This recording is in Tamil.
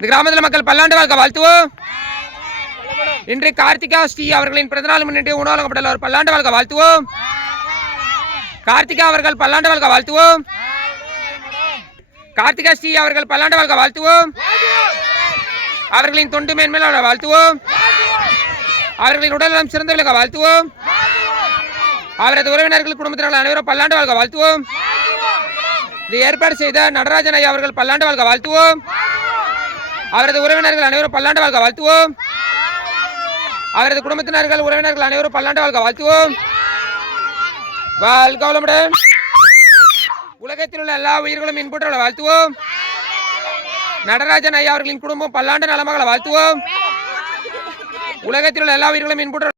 கிராமத்தில் மக்கள் பல்லாண்டு வாழ்க்கை வாழ்த்துவோம். இன்று கார்த்திகா ஸ்ரீ அவர்களின் பிறந்தநாள் முன்னிட்டு உணவு வழங்கப்பட்டுள்ள ஒரு பல்லாண்டு வாழ்க்கை வாழ்த்துவோம். கார்த்திகா அவர்கள் பல்லாண்டு வாழ்க்கை வாழ்த்துவோம். கார்த்திகா ஸ்ரீ அவர்கள் பல்லாண்டு வாழ்க்கை வாழ்த்துவோம். அவர்களின் தொண்டு மேன்மேல் வாழ்த்துவோம். அவர்களின் உடல்நலம் சிறந்த விளக்க வாழ்த்துவோம். அவரது உறவினர்கள் குடும்பத்தினர் அனைவரும் பல்லாண்டு வாழ்க்கை வாழ்த்துவோம். இது ஏற்பாடு செய்த நடராஜன் ஐயா அவர்கள் பல்லாண்டு வாழ்க்கை வாழ்த்துவோம். அவரது உறவினர்கள் அனைவரும் பல்லாண்டு வாழ்க்கை வாழ்த்துவோம். அவரது குடும்பத்தினர்கள் உறவினர்கள் அனைவரும் பல்லாண்டு வாழ்க்கை வாழ்த்துவோம். வாழ்க வளமுடன். உலகத்தில் உள்ள எல்லா உயிர்களும் இன்புற்ற வாழ்த்துவோம். நடராஜன் ஐயா அவர்களின் குடும்பம் பல்லாண்டு நலமாக வாழ்த்துவோம். உலகத்தில் உள்ள எல்லா உயிர்களும் இன்புற்ற